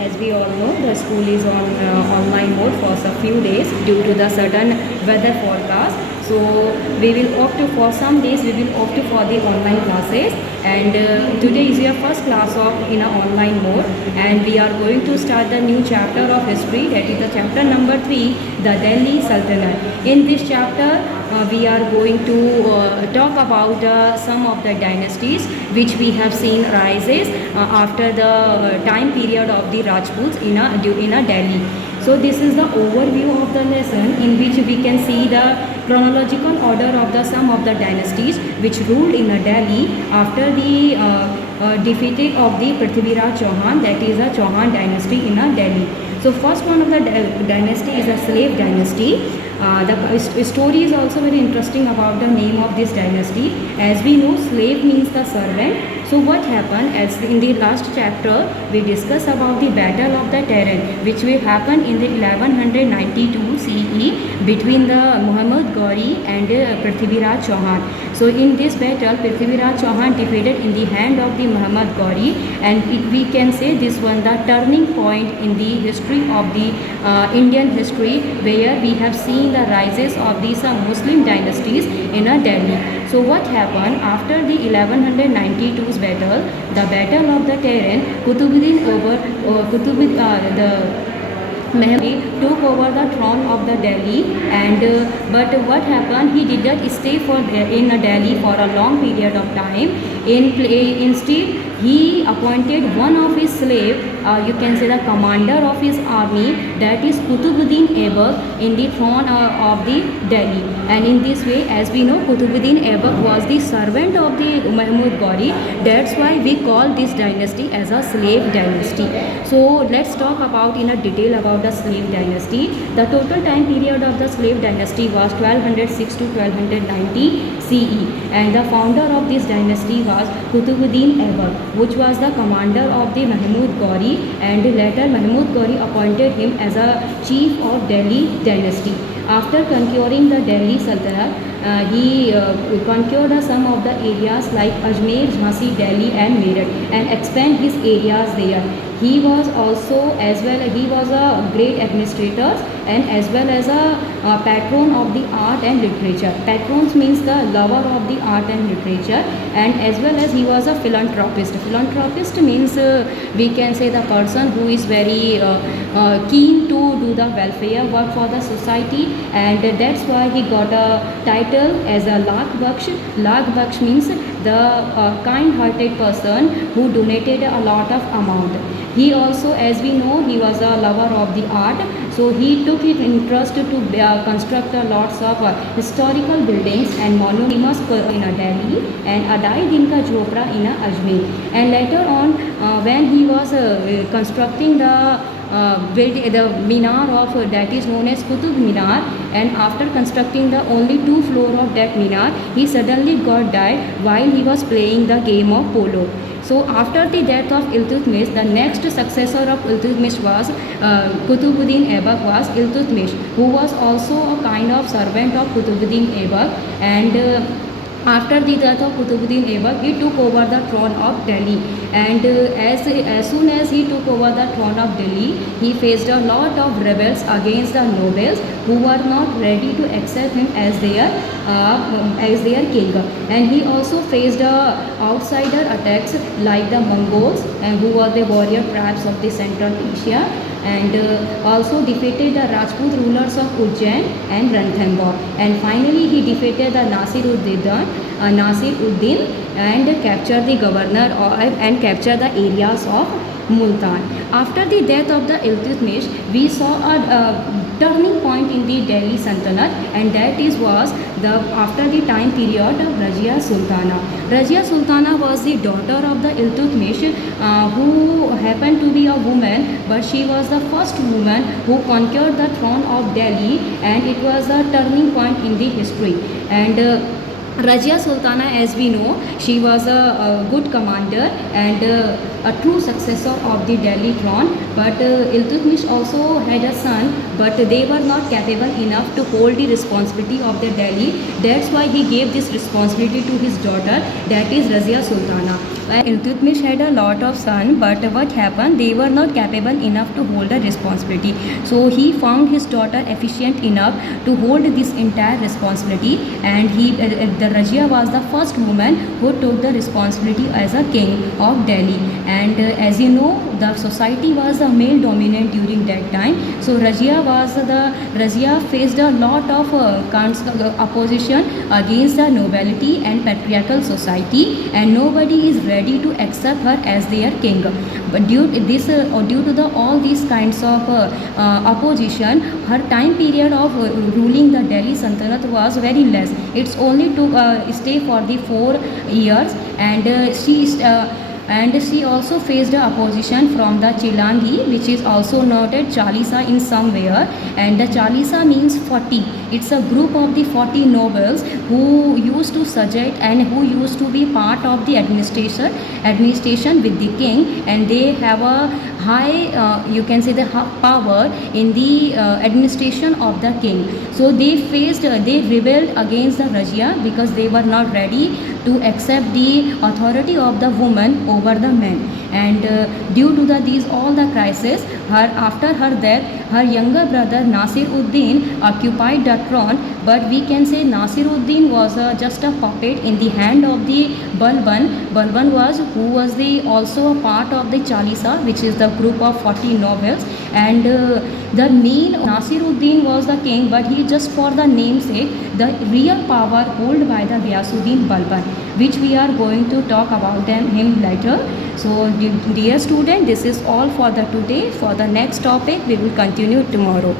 as we all know, the school is on online mode for a few days due to the certain weather forecast. So we will opt for some days we will opt for the online classes, and today is your first class of in a online mode, and we are going to start the new chapter of history, that is the chapter number 3, the Delhi Sultanate. In this chapter we are going to talk about some of the dynasties which we have seen rises after the time period of the Rajputs in a Delhi. So this is the overview of the lesson, in which we can see the chronological order of the some of the dynasties which ruled in Delhi after the defeating of the Prithviraj Chauhan, that is a Chauhan dynasty in Delhi. So first one of the dynasty is a slave dynasty. The story is also very interesting about the name of this dynasty. As we know, slave means the servant. So what happened, as in the last chapter we discussed about the battle of the Tehran, which will happen in the 1192 CE between the Muhammad Ghori and Prithviraj Chauhan. So in this battle, Prithviraj Chauhan defeated in the hand of the Muhammad Ghori, and we can say this one the turning point in the history of the Indian history, where we have seen the rises of these Muslim dynasties in Delhi. So what happened after the 1192's battle, the battle of the Tehran, Mehdi took over the throne of the Delhi, and but what happened, he did not stay in Delhi for a long period of time. Instead he appointed one of his slave, you can say the commander of his army, that is Qutbuddin Aibak, in the throne of the Delhi. And in this way, as we know, Qutbuddin Aibak was the servant of the Muhammad Ghori. That's why we call this dynasty as a slave dynasty. So let's talk about in a detail about the slave dynasty. The total time period of the slave dynasty was 1206 to 1290 CE, and the founder of this dynasty was Qutbuddin Aibak, which was the commander of the Mahmud Ghori, and later Mahmud Ghori appointed him as a chief of Delhi dynasty. After conquering the Delhi Sultanate, he conquered some of the areas like Ajmer, Jhansi, Delhi and Meerut, and expand his areas there. He was also he was a great administrator, and as well as a patron of the art and literature. Patrons means the lover of the art and literature, and as well as he was a philanthropist. Philanthropist means we can say the person who is very keen to do the welfare work for the society, and that's why he got a title as a Lakh Baksh. Lakh Baksh means the kind-hearted person who donated a lot of amount. He also, as we know, he was a lover of the art, so he took his interest to construct lots of historical buildings and monuments in Delhi, and Adai Din Ka Jhopra in Ajmer. And later on, when he was constructing the minar of that is known as Qutub Minar, and after constructing the only 2 floor of that minar, he suddenly got died while he was playing the game of polo. So after the death of Iltutmish, the next successor of Iltutmish was Qutbuddin Aibak was Iltutmish, who was also a kind of servant of Qutbuddin Aibak, and after the death of Qutbuddin Aibak, he took over the throne of Delhi, and as soon as he took over the throne of Delhi, he faced a lot of rebels against the nobles who were not ready to accept him as their king. And he also faced outsider attacks like the Mongols, and who were the warrior tribes of the Central Asia, and also defeated the Rajput rulers of Ujjain and Ranthambore, and finally he defeated the Nasiruddin and captured the governor and captured the areas of Multan. After the death of the Iltutmish, we saw a turning point in the Delhi Sultanate, and that was after the time period of Razia Sultana. Razia Sultana was the daughter of the Iltutmish, who happened to be a woman, but she was the first woman who conquered the throne of Delhi, and it was a turning point in the history. And Razia Sultana, as we know, she was a good commander and a true successor of the Delhi throne. But Iltutmish also had a son, but they were not capable enough to hold the responsibility of the Delhi. That's why he gave this responsibility to his daughter, that is Razia Sultana. Iltutmish had a lot of sons, but what happened? They were not capable enough to hold the responsibility. So he found his daughter efficient enough to hold this entire responsibility, and the Razia was the first woman who took the responsibility as a king of Delhi. And as you know, the society was male dominant during that time. So Razia faced a lot of opposition against the nobility and patriarchal society, and nobody is ready to accept her as their king. But due to all these kinds of opposition, her time period of ruling the Delhi Sultanate was very less. It's only took stay for the 4 years, and she also faced opposition from the Chilangi, which is also noted Chalisa in somewhere, and the Chalisa means 40. It's a group of the 40 nobles who used to suggest and who used to be part of the administration with the king, and they have a high you can say the power in the administration of the king. So they rebelled against the Razia because they were not ready to accept the authority of the woman over the men. And due to these all the crisis, after her death, her younger brother Nasiruddin occupied the throne. But we can say Nasiruddin was just a puppet in the hand of the Balban. Balban was also a part of the Chalisa, which is the group of 40 nobles. And the main Nasiruddin was the king, but he just for the namesake. The real power held by the Ghiyasuddin Balban, which we are going to talk about him later. So dear student, this is all for the today. For the next topic, we will continue tomorrow.